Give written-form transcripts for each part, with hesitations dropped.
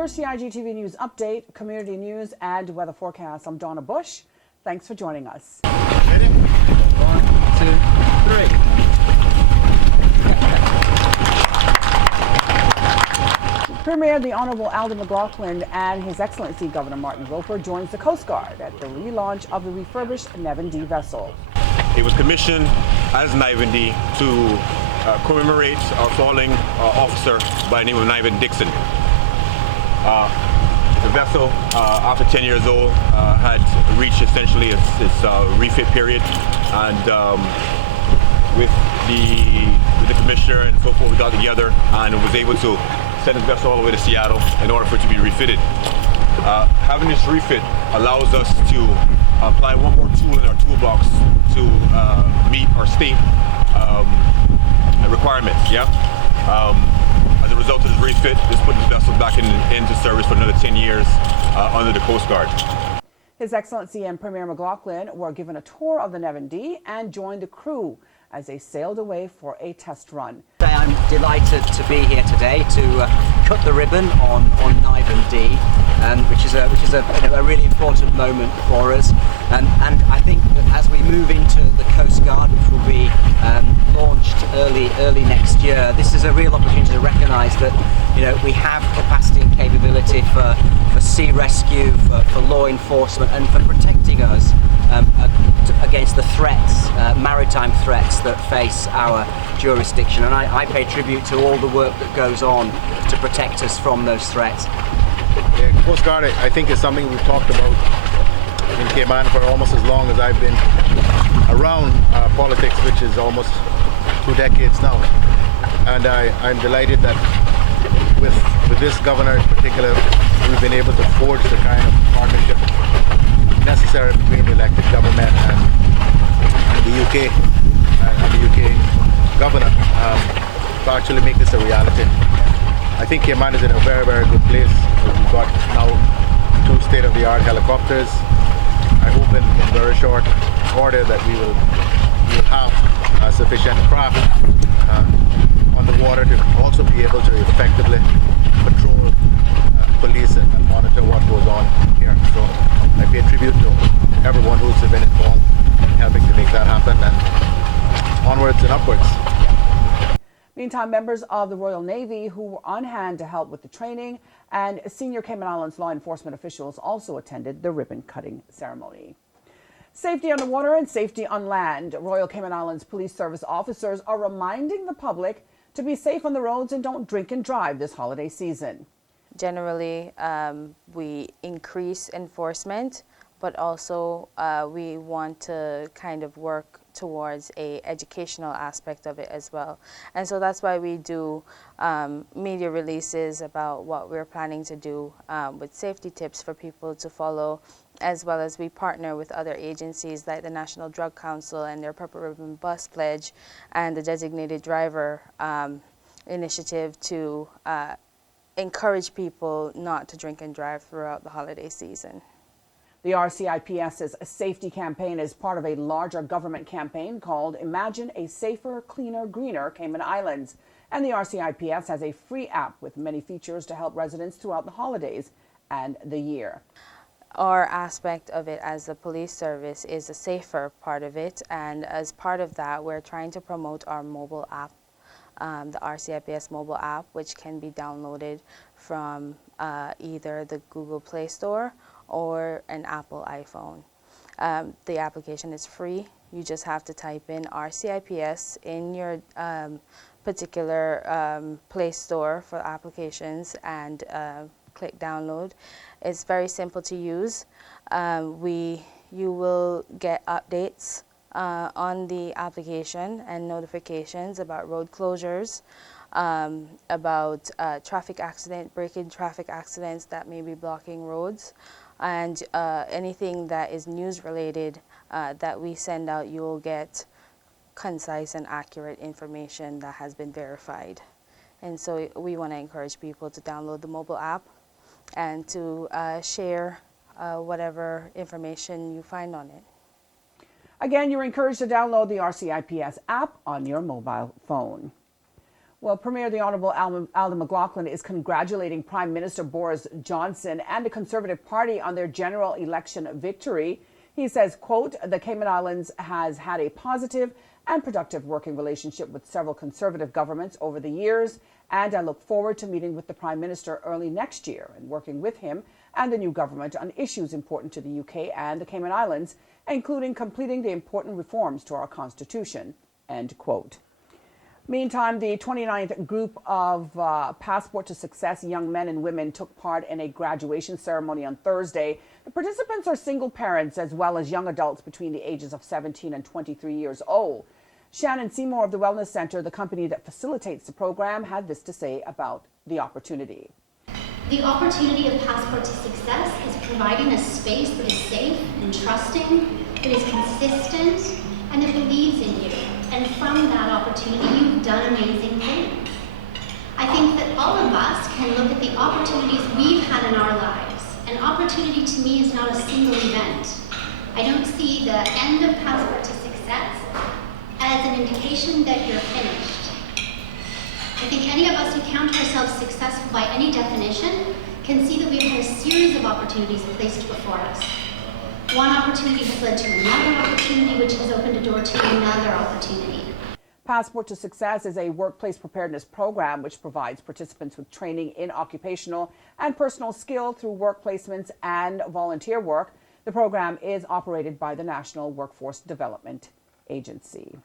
your CIGTV News Update, Community News and Weather Forecast. I'm Donna Bush. Thanks for joining us. Ready? 1, 2, 3. Premier the Honorable McLaughlin and His Excellency Governor Martyn joins the Coast Guard at the relaunch of the refurbished Nevin-D vessel. It was commissioned as Nevin-D to commemorate our falling officer by the name of Nevin Dixon. The vessel, after 10 years old, had reached essentially its refit period, and with the commissioner and so forth, we got together and was able to send the vessel all the way to Seattle in order for it to be refitted. Having this refit allows us to apply one more tool in our toolbox to meet our state requirements. Yeah. As a result of this refit, this put this vessel back into service for another 10 years under the Coast Guard. His Excellency and Premier McLaughlin were given a tour of the Nevin-D and joined the crew as they sailed away for a test run. I'm delighted to be here today to cut the ribbon on Nevin-D, which is a really important moment for us. And I think that as we move into the Coast Guard, which will be launched early next year, this is a real opportunity to recognise that we have capacity and capability for sea rescue, for law enforcement, and for protecting us against the threats, maritime threats that face our jurisdiction. And I pay tribute to all the work that goes on to protect us from those threats. The Coast Guard, I think, is something we've talked about in Cayman for almost as long as I've been around politics, which is almost 2 decades now. And I'm delighted that with this governor in particular, we've been able to forge the kind of partnership necessary between the elected government and the UK governor to actually make this a reality. I think Cayman is in a very, very good place. We've got now 2 state-of-the-art helicopters. I hope in very short order that we will have sufficient craft on the water to also be able to effectively patrol, police, and monitor what goes on here. So I pay tribute to everyone who's been involved in helping to make that happen, and onwards and upwards. Meantime, members of the Royal Navy who were on hand to help with the training and senior Cayman Islands law enforcement officials also attended the ribbon-cutting ceremony. Safety on the water and safety on land. Royal Cayman Islands Police Service officers are reminding the public to be safe on the roads and don't drink and drive this holiday season. Generally, we increase enforcement, but also we want to kind of work towards a educational aspect of it as well. And so that's why we do media releases about what we're planning to do with safety tips for people to follow, as well as we partner with other agencies like the National Drug Council and their Purple Ribbon Bus Pledge and the Designated Driver Initiative to encourage people not to drink and drive throughout the holiday season. The RCIPS's safety campaign is part of a larger government campaign called Imagine a Safer, Cleaner, Greener Cayman Islands. And the RCIPS has a free app with many features to help residents throughout the holidays and the year. Our aspect of it as a police service is the safer part of it, and as part of that we're trying to promote our mobile app, the RCIPS mobile app, which can be downloaded from either the Google Play Store or an Apple iPhone. The application is free. You just have to type in RCIPS in your particular Play Store for applications and click download. It's very simple to use. You will get updates on the application and notifications about road closures, about break-in traffic accidents that may be blocking roads, and anything that is news related that we send out. You will get concise and accurate information that has been verified. And so we want to encourage people to download the mobile app and to share whatever information you find on it. Again, you're encouraged to download the RCIPS app on your mobile phone. Well, Premier the Honourable Alden McLaughlin is congratulating Prime Minister Boris Johnson and the Conservative Party on their general election victory. He says, quote, the Cayman Islands has had a positive and productive working relationship with several Conservative governments over the years, and I look forward to meeting with the Prime Minister early next year and working with him and the new government on issues important to the UK and the Cayman Islands, including completing the important reforms to our Constitution, end quote. Meantime, the 29th group of Passport to Success young men and women took part in a graduation ceremony on Thursday. The participants are single parents as well as young adults between the ages of 17 and 23 years old. Shannon SEYMOUR of the Wellness Center, the company that facilitates the program, had this to say about the opportunity. The opportunity of Passport to Success is providing a space that is safe and trusting, that is consistent, and that believes in you. And from that opportunity, you've done amazing things. I think that all of us can look at the opportunities we've had in our lives. An opportunity to me is not a single event. I don't see the end of Passport to Success as an indication that you're finished. I think any of us who count ourselves successful by any definition can see that we've had a series of opportunities placed before us. One opportunity has led to another opportunity, which has opened a door to another opportunity. Passport to Success is a workplace preparedness program which provides participants with training in occupational and personal skill through work placements and volunteer work. The program is operated by the National Workforce Development Agency.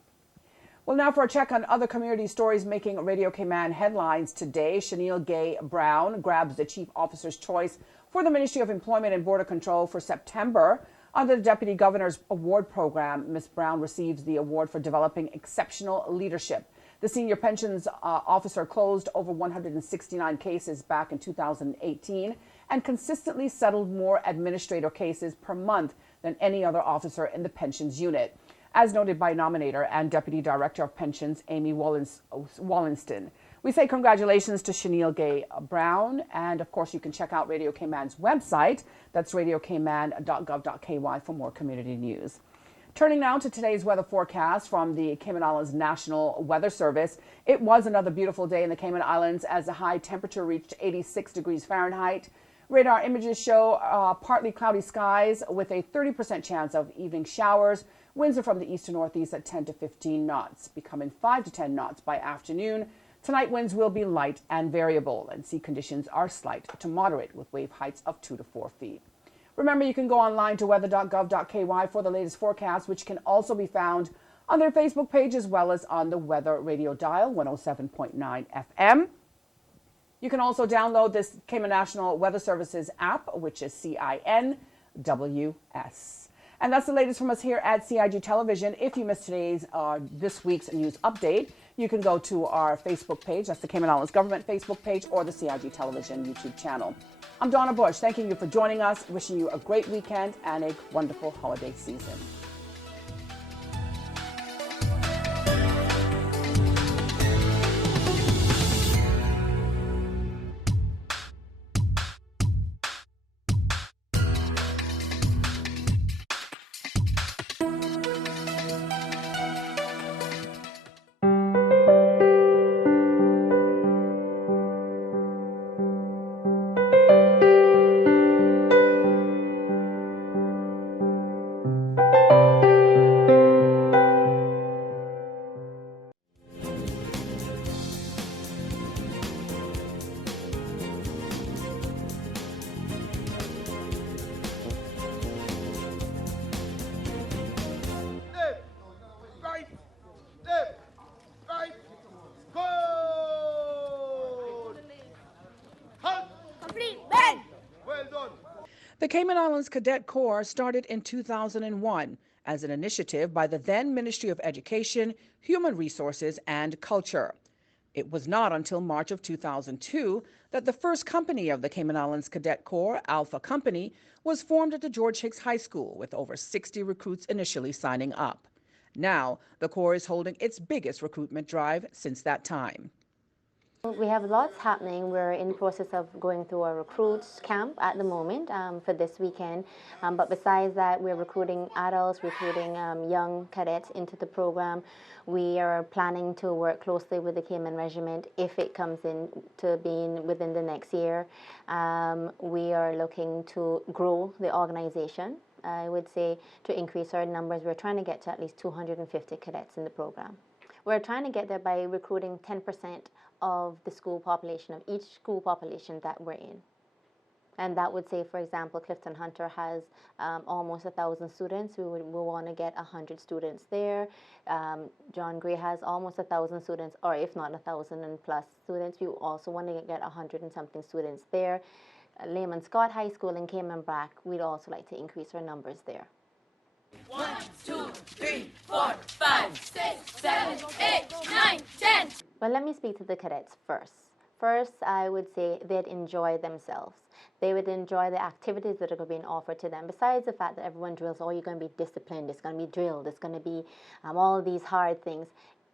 Well, now for a check on other community stories making Radio Cayman headlines today. Chanel Gay Brown grabs the Chief Officer's Choice for the Ministry of Employment and Border Control for September. Under the Deputy Governor's Award Program, Ms. Brown receives the award for developing exceptional leadership. The senior pensions officer closed over 169 cases back in 2018 and consistently settled more administrator cases per month than any other officer in the pensions unit, as noted by nominator and Deputy Director of Pensions, Amy Wallinston. We say congratulations to Chanel Gay Brown, and of course you can check out Radio Cayman's website. That's radiocayman.gov.ky for more community news. Turning now to today's weather forecast from the Cayman Islands National Weather Service. It was another beautiful day in the Cayman Islands as the high temperature reached 86 degrees Fahrenheit. Radar images show partly cloudy skies with a 30% chance of evening showers. Winds are from the east to northeast at 10 to 15 knots, becoming 5 to 10 knots by afternoon. Tonight, winds will be light and variable, and sea conditions are slight to moderate with wave heights of 2 to 4 feet. Remember, you can go online to weather.gov.ky for the latest forecast, which can also be found on their Facebook page as well as on the Weather Radio dial, 107.9 FM. You can also download this Cayman National Weather Services app, which is CINWS. And that's the latest from us here at CIG Television. If you missed this week's news update, you can go to our Facebook page. That's the Cayman Islands Government Facebook page or the CIG Television YouTube channel. I'm Donna Bush, thanking you for joining us, wishing you a great weekend and a wonderful holiday season. The Cayman Islands Cadet Corps started in 2001 as an initiative by the then Ministry of Education, Human Resources and Culture. It was not until March of 2002 that the first company of the Cayman Islands Cadet Corps, Alpha Company, was formed at the George Hicks High School with over 60 recruits initially signing up. Now, the Corps is holding its biggest recruitment drive since that time. We have lots happening. We're in the process of going through our recruits camp at the moment for this weekend. But besides that, we're recruiting adults, recruiting young cadets into the program. We are planning to work closely with the Cayman Regiment if it comes in to being within the next year. We are looking to grow the organization. I would say to increase our numbers, we're trying to get to at least 250 cadets in the program. We're trying to get there by recruiting 10% of the school population, of each school population that we're in. And that would say, for example, Clifton Hunter has almost 1,000 students. We want to get 100 students there. John Gray has almost 1,000 students, or if not 1,000 and plus students. We also want to get 100 and something students there. Lehman Scott High School in Cayman Brac, we'd also like to increase our numbers there. 1, 2, 3, 4, 5, 6, 7, 8, 9, 10. Well, let me speak to the cadets first. First, I would say they'd enjoy themselves. They would enjoy the activities that are being offered to them. Besides the fact that everyone drills, oh, you're going to be disciplined, it's going to be drilled, it's going to be all these hard things.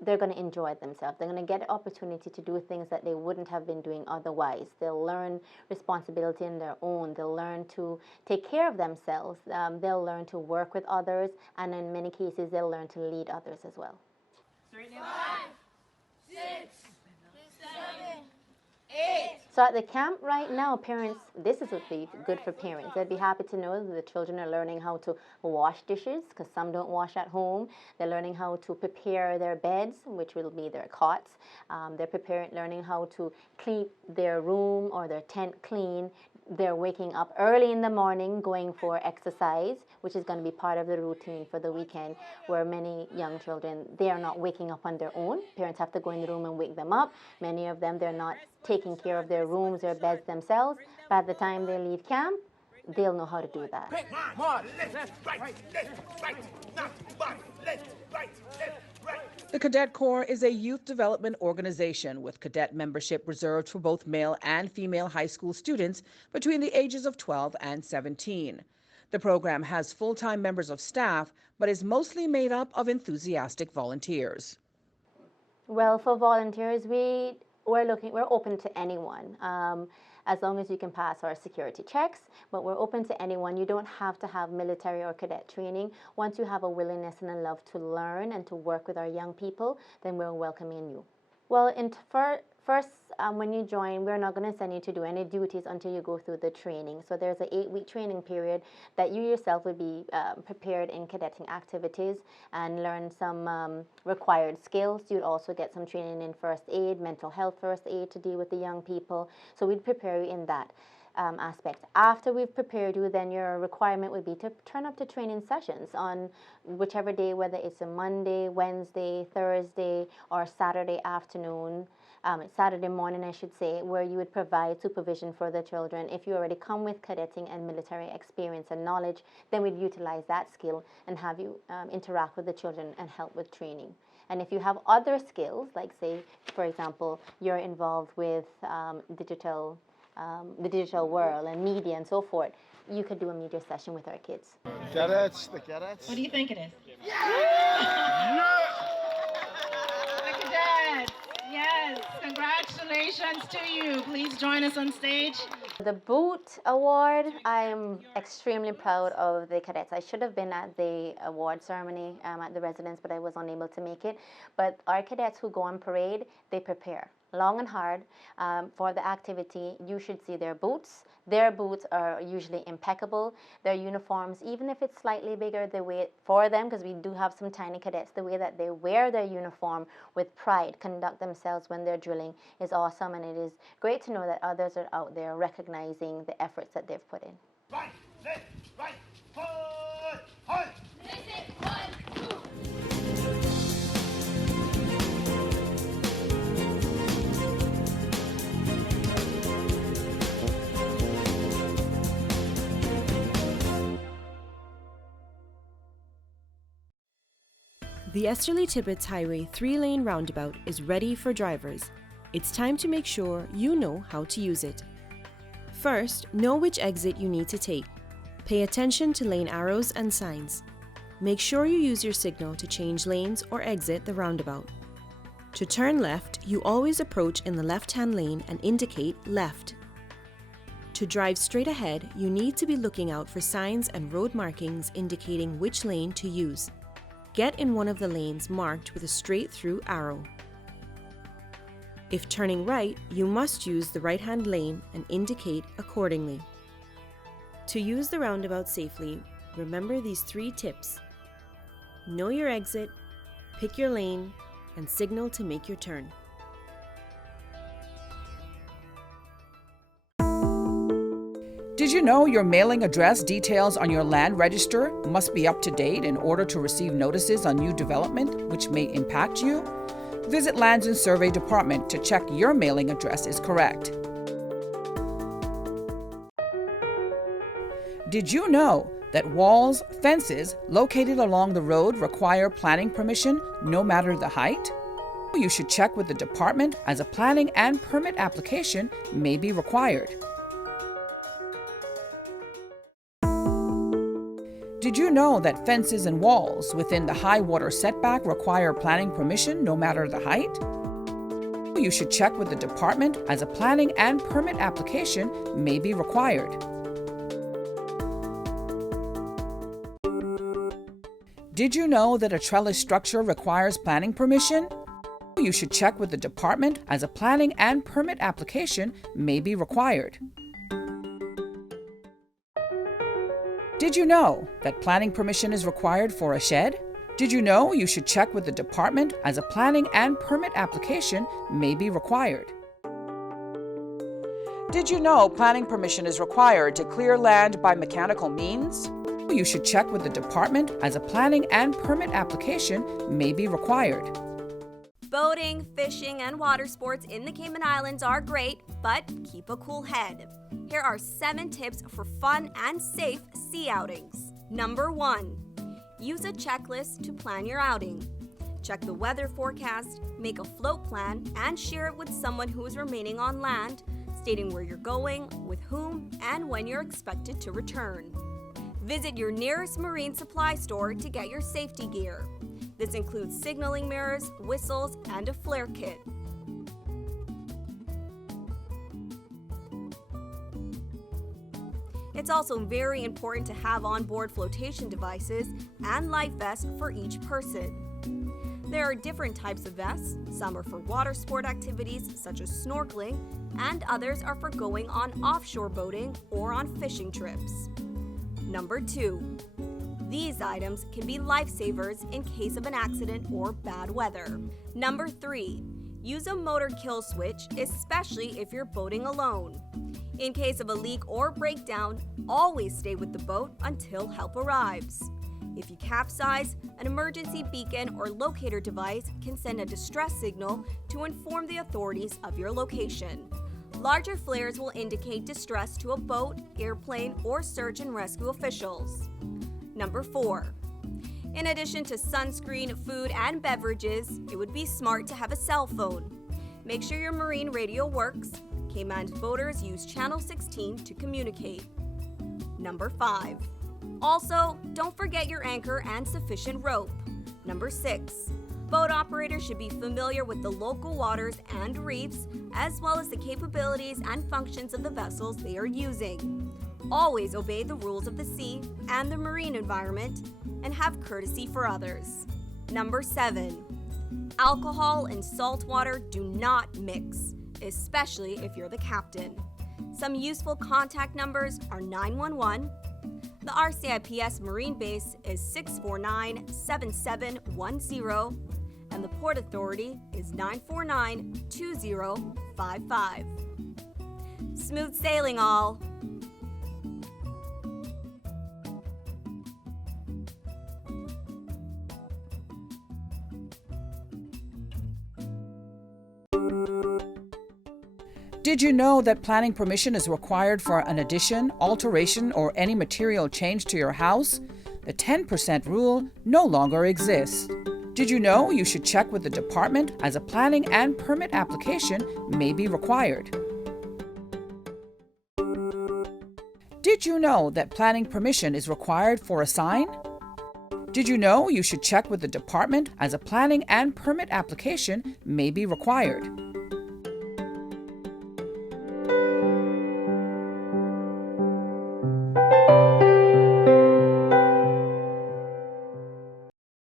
They're going to enjoy themselves. They're going to get an opportunity to do things that they wouldn't have been doing otherwise. They'll learn responsibility in their own. They'll learn to take care of themselves. They'll learn to work with others, and in many cases, they'll learn to lead others as well. 5, 6, 7, 8. So at the camp right now, parents, this would be good for parents. They'd be happy to know that the children are learning how to wash dishes, because some don't wash at home. They're learning how to prepare their beds, which will be their cots. They're learning how to keep their room or their tent clean. They're waking up early in the morning, going for exercise, which is going to be part of the routine for the weekend, where many young children, they are not waking up on their own. Parents have to go in the room and wake them up. Many of them, they're not taking care of their rooms or beds themselves. By the time they leave camp, they'll know how to do that. The Cadet Corps is a youth development organization with cadet membership reserved for both male and female high school students between the ages of 12 and 17. The program has full-time members of staff, but is mostly made up of enthusiastic volunteers. Well, for volunteers, we're open to anyone. As long as you can pass our security checks, but we're open to anyone. You don't have to have military or cadet training. Once you have a willingness and a love to learn and to work with our young people, then we're welcoming you. Well, first, when you join, we're not going to send you to do any duties until you go through the training. So there's an 8-week training period that you yourself would be prepared in cadetting activities and learn some required skills. You'd also get some training in first aid, mental health first aid to deal with the young people. So we'd prepare you in that aspect. After we've prepared you, then your requirement would be to turn up to training sessions on whichever day, whether it's a Monday, Wednesday, Thursday, or Saturday afternoon. Saturday morning, I should say, where you would provide supervision for the children. If you already come with cadetting and military experience and knowledge, then we'd utilize that skill and have you interact with the children and help with training. And if you have other skills, like say, for example, you're involved with the digital world and media and so forth, you could do a media session with our kids. Cadets, the cadets. What do you think it is? Yeah! The cadets. Yes. Congratulations to you. Please join us on stage. The Boot Award, I am extremely proud of the cadets. I should have been at the award ceremony at the residence, but I was unable to make it. But our cadets who go on parade, they prepare long and hard for the activity. You should see their boots. Their boots are usually impeccable. Their uniforms, even if it's slightly bigger, the way for them, because we do have some tiny cadets, the way that they wear their uniform with pride, conduct themselves when they're drilling is awesome, and it is great to know that others are out there recognizing the efforts that they've put in. Right, left, right, forward, hold. Listen, 1, 2. The Esterly-Tibbetts Highway 3-lane roundabout is ready for drivers. It's time to make sure you know how to use it. First, know which exit you need to take. Pay attention to lane arrows and signs. Make sure you use your signal to change lanes or exit the roundabout. To turn left, you always approach in the left-hand lane and indicate left. To drive straight ahead, you need to be looking out for signs and road markings indicating which lane to use. Get in one of the lanes marked with a straight-through arrow. If turning right, you must use the right-hand lane and indicate accordingly. To use the roundabout safely, remember these 3 tips. Know your exit, pick your lane, and signal to make your turn. Did you know your mailing address details on your land register must be up to date in order to receive notices on new development which may impact you? Visit Lands and Survey Department to check your mailing address is correct. Did you know that walls, fences located along the road require planning permission no matter the height? You should check with the department as a planning and permit application may be required. Did you know that fences and walls within the high water setback require planning permission no matter the height? You should check with the department as a planning and permit application may be required. Did you know that a trellis structure requires planning permission? You should check with the department as a planning and permit application may be required. Did you know that planning permission is required for a shed? Did you know you should check with the department as a planning and permit application may be required? Did you know planning permission is required to clear land by mechanical means? You should check with the department as a planning and permit application may be required. Boating, fishing, and water sports in the Cayman Islands are great, but keep a cool head. Here are 7 tips for fun and safe sea outings. Number 1, use a checklist to plan your outing. Check the weather forecast, make a float plan, and share it with someone who is remaining on land, stating where you're going, with whom, and when you're expected to return. Visit your nearest marine supply store to get your safety gear. This includes signaling mirrors, whistles, and a flare kit. It's also very important to have onboard flotation devices and life vests for each person. There are different types of vests. Some are for water sport activities such as snorkeling, and others are for going on offshore boating or on fishing trips. Number 2. These items can be lifesavers in case of an accident or bad weather. Number 3. Use a motor kill switch, especially if you're boating alone. In case of a leak or breakdown, always stay with the boat until help arrives. If you capsize, an emergency beacon or locator device can send a distress signal to inform the authorities of your location. Larger flares will indicate distress to a boat, airplane, or search and rescue officials. Number 4. In addition to sunscreen, food, and beverages, it would be smart to have a cell phone. Make sure your marine radio works. Cayman boaters use channel 16 to communicate. Number 5. Also, don't forget your anchor and sufficient rope. Number 6. Boat operators should be familiar with the local waters and reefs, as well as the capabilities and functions of the vessels they are using. Always obey the rules of the sea and the marine environment, and have courtesy for others. Number 7. Alcohol and salt water do not mix, especially if you're the captain. Some useful contact numbers are 911. The RCIPS Marine Base is 649-7710, and the Port Authority is 949-2055. Smooth sailing, all! Did you know that planning permission is required for an addition, alteration, or any material change to your house? The 10% rule no longer exists. Did you know you should check with the department as a planning and permit application may be required? Did you know that planning permission is required for a sign? Did you know you should check with the department as a planning and permit application may be required?